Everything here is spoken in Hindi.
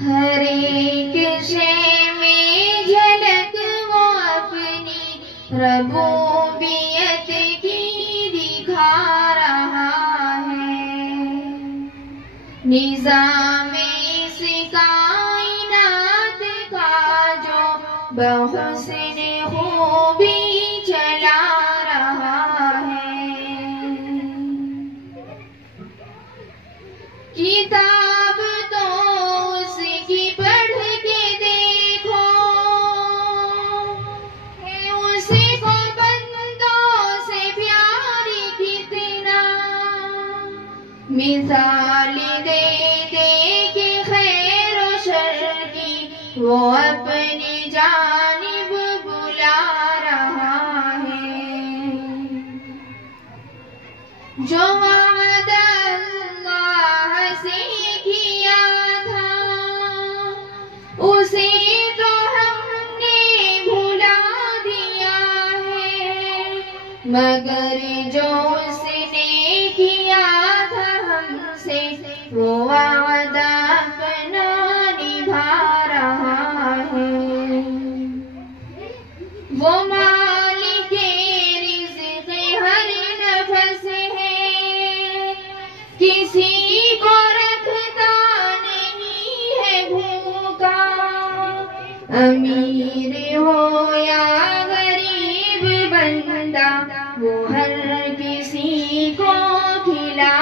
हर एक शय में झलक वो अपनी रबूबियत की दिखा रहा है। निज़ामे इस कायनात का जो बहुस्ने खूबी चला रहा है। किताब तो उसकी पढ़ के देखो, है उसको बंदों से प्यारी कितना। मिसाल दे दे के खैर और शर की वो अपनी जानिब बुला रहा है। जो वादा अल्लाह से किया था उसे तो हमने भुला दिया है, मगर जो उसने किया था हमसे वो वादा अपना निभा रहा है। वो मालिक रिज़्क़ हर नफ़स है, किसी को रखता नहीं है भूखा। अमीर हो या गरीब बंदा वो हर किसी को खिला